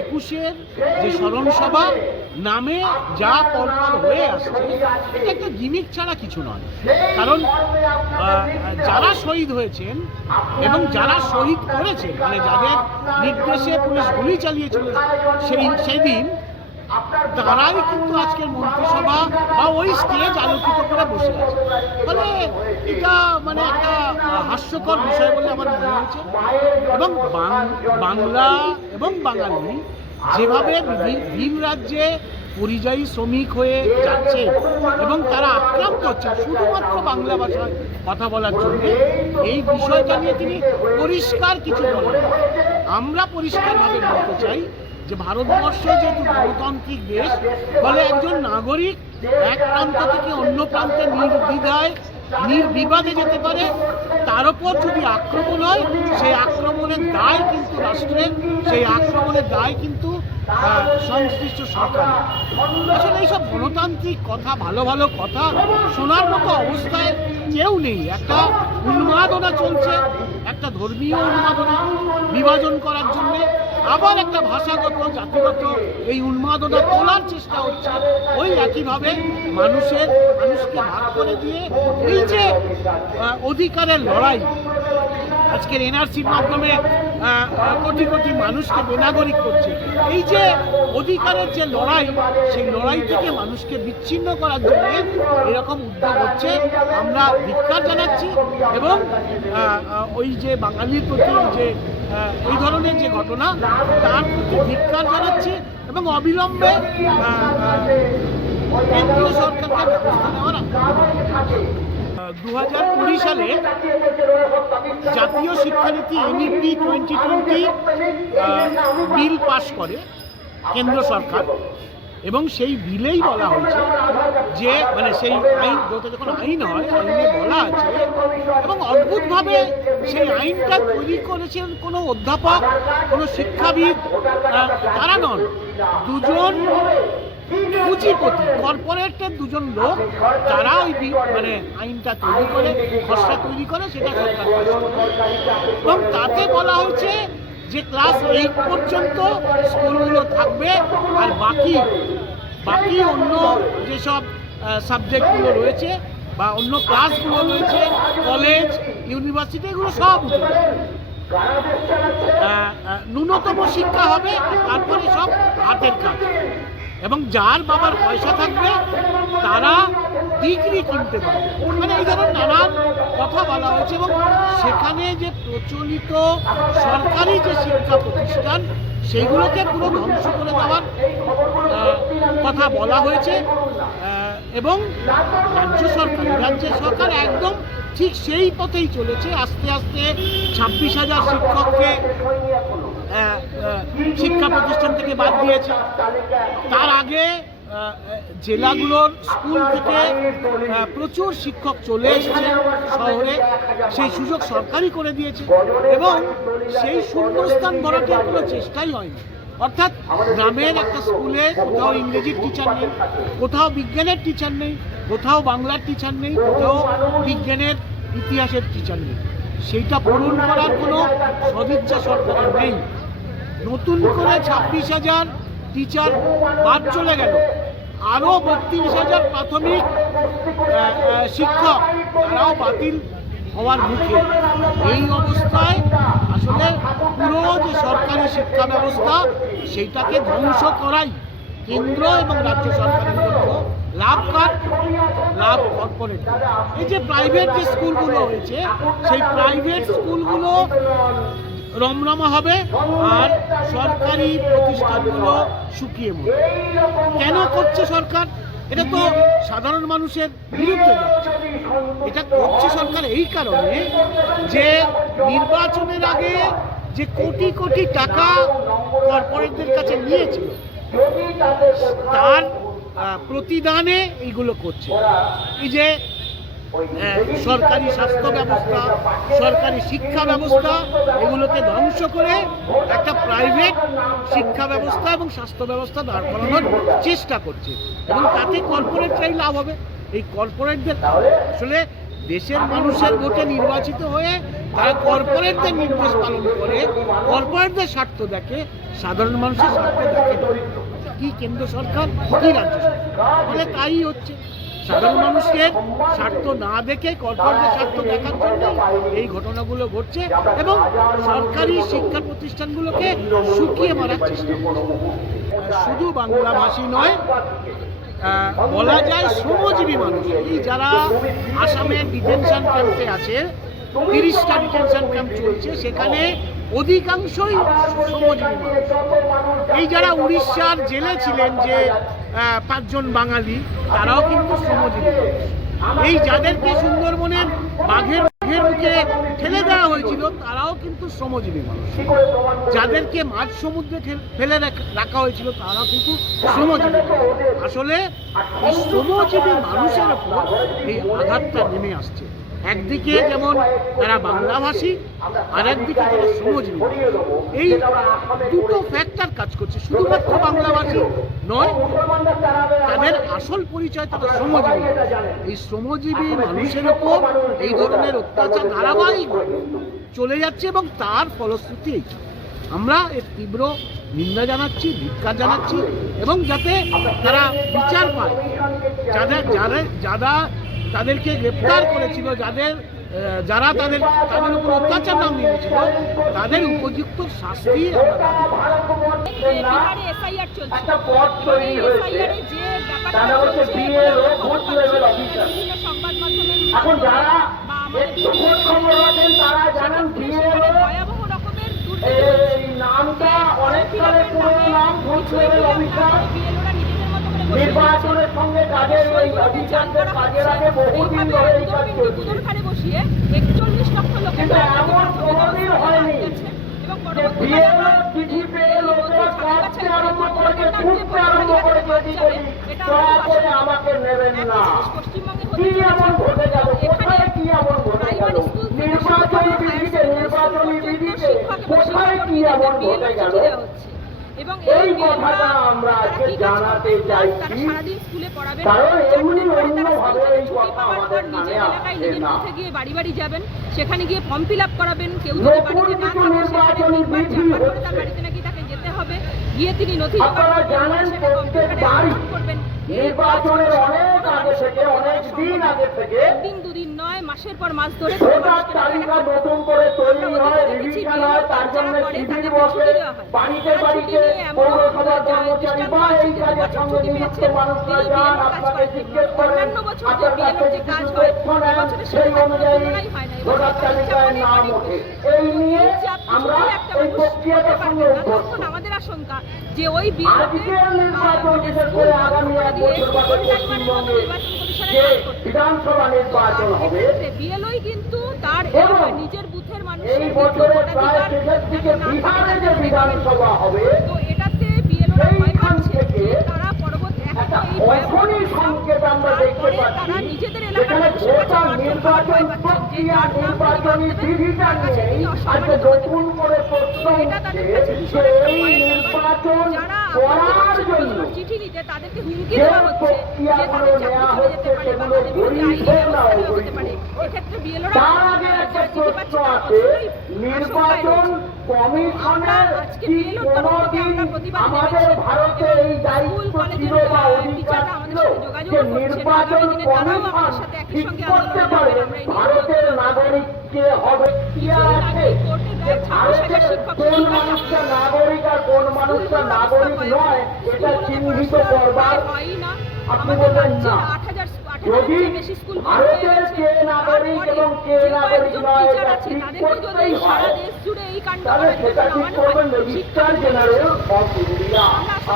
একুশের যে স্মরণসভা নামে যা পরপর হয়ে আসছে, এটা একটা গিমিক ছাড়া কিছু নয়। কারণ যারা শহীদ হয়েছেন এবং যারা শহীদ করেছেন মানে যাদের নির্দেশে পুলিশ গুলি চালিয়েছিল, সেই সেই দিন তারাই কিন্তু আজকের মন্ত্রিসভা বা ওই স্টেজ আলোকিত করে বসে আছে। ফলে এটা মানে একটা হাস্যকর বিষয় বলে আমার মনে হয়েছে। এবং বাংলা এবং বাঙালি যেভাবে ভিন রাজ্যে পরিযায়ী শ্রমিক হয়ে যাচ্ছে এবং তারা আক্রান্ত হচ্ছে শুধুমাত্র বাংলা ভাষায় কথা বলার জন্য এই বিষয়টা নিয়ে তিনি পরিষ্কার কিছু বলেন। আমরা পরিষ্কারভাবে বলতে চাই যে ভারতবর্ষ যেহেতু গণতান্ত্রিক দেশ, ফলে একজন নাগরিক এক প্রান্ত থেকে অন্য প্রান্তে নির্দ্বিধায়, নির্বিবাদে যেতে পারে, তার উপর যদি আক্রমণ হয়, সেই আক্রমণের দায় কিন্তু রাষ্ট্রের, সেই আক্রমণের দায় কিন্তু সংশ্লিষ্ট সরকার আসলে এইসব গণতান্ত্রিক কথা, ভালো ভালো কথা, শোনার মতো অবস্থায় কেউ নেই। একটা উন্মাদনা চলছে, একটা ধর্মীয় উন্মাদনা বিভাজন করার জন্য। আবার একটা ভাষাগত, জাতিগত এই উন্মাদনা তোলার চেষ্টা হচ্ছে। ওই একইভাবে মানুষের, মানুষকে ভাগ করে দিয়ে এই যে অধিকারের লড়াই, আজকের এনআরসির মাধ্যমে কোটি কোটি মানুষকে বেনাগরিক করছে। এই যে অধিকারের যে লড়াই, সেই লড়াই থেকে মানুষকে বিচ্ছিন্ন করার জন্য এরকম উদ্যোগ হচ্ছে। আমরা ধিক্কার জানাচ্ছি এবং ওই যে বাঙালির প্রতি যে এই ধরনের যে ঘটনা, তার প্রতি ধিক্ষার জানাচ্ছি এবং অবিলম্বে কেন্দ্রীয় সরকারকে ব্যবস্থা নেওয়ার দু হাজার কুড়ি সালে জাতীয় শিক্ষানীতি NEP twenty twenty bill pass করে কেন্দ্র সরকার। এবং সেই বিলেই বলা হয়েছে যে মানে সেই আইন যখন আইন হয়, আইনে বলা আছে, এবং অদ্ভুতভাবে সেই আইনটা তৈরি করেছেন কোনো অধ্যাপক, কোনো শিক্ষাবিদ তারা নন। দুজন পুঁজিপতি, কর্পোরেটের দুজন লোক, তারা ওই মানে আইনটা তৈরি করে, খসড়া তৈরি করে, সেটা সরকার এবং তাতে বলা হয়েছে যে ক্লাস এইট পর্যন্ত স্কুলগুলো থাকবে, আর বাকি বাকি অন্য যেসব সাবজেক্টগুলো রয়েছে বা অন্য ক্লাসগুলো রয়েছে, কলেজ, ইউনিভার্সিটি, এগুলো সব ন্যূনতম শিক্ষা হবে, তারপরে সব হাতের কাজ। এবং যার বাবার পয়সা থাকবে, তারা ডিগ্রি কিনতে পারবে মানে এই ধরনের নানান কথা বলা হয়েছে এবং সেখানে যে প্রচলিত সরকারি যে শিক্ষা প্রতিষ্ঠান, সেইগুলোকে পুরো ধ্বংস করে দেওয়ার কথা বলা হয়েছে। এবং রাজ্য সরকার রাজ্যের সরকার একদম ঠিক সেই পথেই চলেছে। আস্তে আস্তে ছাব্বিশ হাজার শিক্ষককে শিক্ষা প্রতিষ্ঠান থেকে বাদ দিয়েছে। তার আগে জেলাগুলোর স্কুল থেকে প্রচুর শিক্ষক চলে এসেছে শহরে। সেই সুযোগ সরকারই করে দিয়েছে এবং সেই শূন্যস্থান ভরাটের কোনো চেষ্টাই হয়নি। অর্থাৎ গ্রামের একটা স্কুলে কোথাও ইংরেজির টিচার নেই, কোথাও বিজ্ঞানের টিচার নেই, কোথাও বাংলার টিচার নেই, কোথাও বিজ্ঞানের ইতিহাসের টিচার নেই। সেইটা পূরণ করার কোনো সদিচ্ছা সরকারের নেই। নতুন করে ছাব্বিশ হাজার টিচার বাদ চলে গেল। আরও বত্রিশ হাজার প্রাথমিক শিক্ষক তারাও বাতিল হওয়ার মুখে। এই অবস্থায় আসলে পুরো যে সরকারি শিক্ষা ব্যবস্থা, সেইটাকে ধ্বংস করাই কেন্দ্র এবং রাজ্য সরকারের লক্ষ্য লাভ কার? লাভ কর্পোরেট এই যে প্রাইভেট যে স্কুলগুলো হয়েছে, সেই প্রাইভেট স্কুলগুলো রমরমা হবে আর সরকারি প্রতিষ্ঠানগুলো শুকিয়ে মরবে। কেন করছে সরকার? এটা তো সাধারণ মানুষের বিরুদ্ধে যাচ্ছে এটা করছে সরকার এই কারণে যে নির্বাচনের আগে যে কোটি কোটি টাকা কর্পোরেটদের কাছে নিয়েছিল তার প্রতিদানে এইগুলো করছে। এই যে সরকারি স্বাস্থ্য ব্যবস্থা, সরকারি শিক্ষা ব্যবস্থা, এগুলোকে ধ্বংস করে একটা প্রাইভেট শিক্ষা ব্যবস্থা এবং স্বাস্থ্য ব্যবস্থা দাঁড় করানোর চেষ্টা করছে। এবং তাতে কর্পোরেটরাই লাভ হবে। এই কর্পোরেটদের আসলে দেশের মানুষের ভোটে নির্বাচিত হয়ে তারা কর্পোরেটদের নির্দেশ পালন করে কর্পোরেটদের স্বার্থ দেখে, সাধারণ মানুষের স্বার্থ দেখে। কি কেন্দ্র সরকার, কি রাজ্য সরকার? তাই হচ্ছে। সাধারণ মানুষকে স্বার্থ না দেখে কর্পোরেটের স্বার্থ দেখার জন্য এই ঘটনাগুলো ঘটছে এবং সরকারি শিক্ষা প্রতিষ্ঠানগুলোকে শুকিয়ে মারার চেষ্টা শুধু বাংলাভাষী নয় বলা যায় শ্রমজীবী মানুষ। এই যারা আসামের ডিটেনশন ক্যাম্পে আছে, তিরিশটা ডিটেনশন ক্যাম্প চলছে, সেখানে অধিকাংশই শ্রমজীবী এই যারা উড়িষ্যার জেলে ছিলেন যে পাঁচজন বাঙালি তারাও কিন্তু শ্রমজীবী এই যাদেরকে সুন্দরবনের বাঘের বাঘের মুখে ঠেলে দেওয়া হয়েছিল তারাও কিন্তু শ্রমজীবী মানুষ যাদেরকে মাঝ সমুদ্রে ফেলে রাখ- হয়েছিল তারাও কিন্তু শ্রমজীবী আসলে এই শ্রমজীবী মানুষের উপর এই আঘাতটা নেমে আসছে। একদিকে যেমন তারা বাংলাভাষী আর একদিকে তারা শ্রমজীবী এই দুটো ফ্যাক্টর কাজ করছে, শুধুমাত্র বাংলাভাষী নয়, তাদের আসল পরিচয় তারা শ্রমজীবী এই শ্রমজীবী মানুষের উপর এই ধরনের অত্যাচার ধারাবাহিক চলে যাচ্ছে এবং তার ফলশ্রুতি আমরা এর তীব্র নিন্দা জানাচ্ছি, ধিক্কার জানাচ্ছি এবং যাতে তারা বিচার পায়। যাদের যারা যারা তাদেরকে গ্রেপ্তার করেছিল যাদের যারা তাদের তাদের উপর অত্যাচার নাম নিয়েছিল তাদের উপযুক্ত শাস্তি ভয়াবহ রকমের নামটা অনেককালের নির্বাচনের সঙ্গে কাজের ওই অফিসারদের কাজের আগে বহুদিন ধরে এই কাজ চলছে। বসিয়ে একচল্লিশ লক্ষ লোকের এমন কোনোদিন হয়নি চিঠি পেয়ে লোকেরা কাটতে আরম্ভ করেছে ছুটতে আরম্ভ করেছে এদিক দয়া করে আমাকে নেবেন না। কি এমন ঘটে গেল? কোথায় কি এমন ঘটে গেল? নির্বাচনী বিধিতে নির্বাচনী বিধিতে কোথায় কি এমন ঘটে গেল? এবং এই কথাটা আমরা আজকে জানাতে চাইছি। সারাদিন স্কুলে পড়াবেন ছুটি কথা পাওয়ার আমাদের পর নিজের কানে এলাকায় নিজের। গিয়ে বাড়ি বাড়ি যাবেন সেখানে গিয়ে ফর্ম ফিল আপ করাবেন কেউ যদি বাড়িতে না থাকে সেখানে তিনবার চারবার করে তার বাড়িতে নাকি তাকে যেতে হবে। গিয়ে তিনি নথি আপনারা জোগাড় করবেন, জানেন সেটা কম্পিউটারে করবেন। এই কাজ থেকে অনেক দিন আগে থেকে একদিন দুদিন নয় মাসের পর মাস ধরে ভোটার তালিকা নতুন করে তৈরি হয় রিভিশন হয় তার জন্য শিবির বসে। বাড়িতে বাড়িতে পৌরসভার কর্মচারী বা এই কাজের সঙ্গে নিযুক্ত মানুষরা যান আপনাকে জিজ্ঞেস করেন আপনার কাছ কিছু তথ্য নেন সেই অনুযায়ী ভোটার তালিকায় নাম ওঠে। এই নিয়ে আমরা এই করতে সঙ্গে অভ্যস্ত। আশঙ্কা যে ওই করে বিধানসভা নির্বাচন হবে বিএলওই কিন্তু তার নিজের বুথের মানুষের ভোটাধিকার বিহারে যে বিধানসভা হবে তো এটাতে বিএলওরা ভয় পাচ্ছে তারা পরবর্তী এই আমরা দেখতে পাচ্ছি ভোটার মারধর নির্বাচন প্রক্রিয়া বিধিটা নিয়ে আজকে নতুন করে প্রশ্ন উঠছে এই করার জন্য যে প্রক্রিয়াগুলো নেওয়া হচ্ছে সেগুলো না তার আগে একটা প্রশ্ন আছে নির্বাচন কমিশনের আজকে কি তরফ থেকে আমরা প্রতিবাদ দায়িত্ব স্কুল কলেজের টিচাররা আমাদের সাথে যোগাযোগ যে আগামী দিনে তারাও আমাদের সাথে একই সঙ্গে আন্দোলন করবেন। আমরা এই ভারতের নাগরিককে হবে ভারতের কোন মানুষটা নাগরিক আর কোন মানুষটা নাগরিক নয় এটা চিহ্নিত করবার আপনি বলবেন না। যদি ভারতের কে নাগরিক এবং কে নাগরিক নয় সারা দেশ জুড়ে এই কাণ্ড তাহলে সেটা ঠিক করবেন শিক্ষা জেনারেল অফ ইন্ডিয়া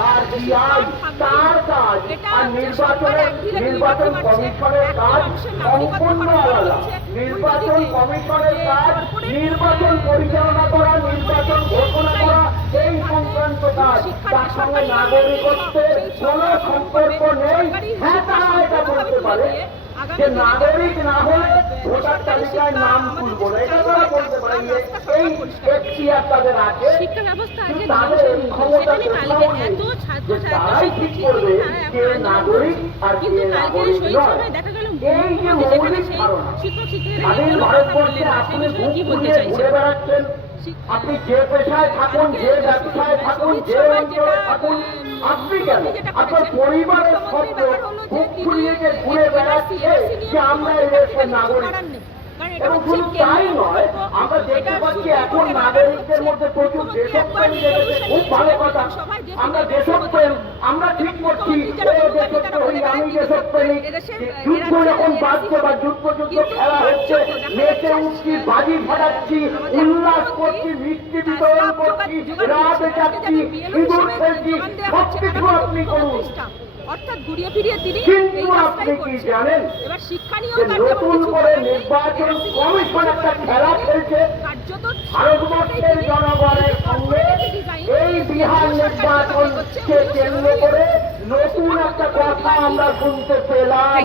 আর বিআই তার কাজ আর নির্বাচনের নির্বাচন কমিশনের কাজ সম্পূর্ণ আলাদা। নির্বাচন কমিশনের কাজ নির্বাচন পরিচালনা করা নির্বাচন ঘোষণা করা এই সংক্রান্ত কাজ তার সঙ্গে নাগরিকত্বের কোনো সম্পর্ক নেই। হ্যাঁ তারা এটা বলতে পারে যে নাগরিক না হলে ভোটার তালিকায় নাম তুলবো না। এটা তারা বলতে পারে। এই এখতিয়ার তাদের আছে শিক্ষা ব্যবস্থা কিন্তু তাদের এই ক্ষমতা এত ছাত্র ছাত্রী ঠিক করবে কে নাগরিক আর কে নাগরিক নয়। দেখা গেল এই যে মৌলিক সেই ধারণা স্বাধীন ভারতবর্ষে আপনি সেই ঘুরে বেড়াচ্ছেন। আপনি যে পেশায় থাকুন যে ব্যবসায় থাকুন যে অঞ্চলে থাকুন আপনি কেন? আপনার পরিবারের শব্দ বুক ফুলিয়ে যে ঘুরে বেড়াচ্ছে যে আমরা এই দেশের নাগরিক। এবং শুধু তাই নয় আমরা এখন নাগরিকদের মধ্যে প্রচুর দেশপ্রেম খুব ভালো কথা। আমরা দেশপ্রেম আমরা ঠিক করছি দেশপ্রেমিক আমি দেশপ্রেমিক যুদ্ধ যখন বাজছে বা যুদ্ধ যুদ্ধ খেলা হচ্ছে নেচে উঠছি বাজি ফাটাচ্ছি উল্লাস করছি মিষ্টি বিতরণ করছি রাত যাচ্ছি ইঁদুর খেলছি সব কিছু আপনি করুন। অর্থাৎ ঘুরিয়ে ফিরিয়ে তিনি এই কাজটাই করছেন। এবার শিক্ষা নিয়েও তার তেমন কিছু করে বলার নেই। কার্যত এই বিহার নির্বাচনকে কেন্দ্র করে নতুন একটা কথা আমরা শুনতে পেলাম।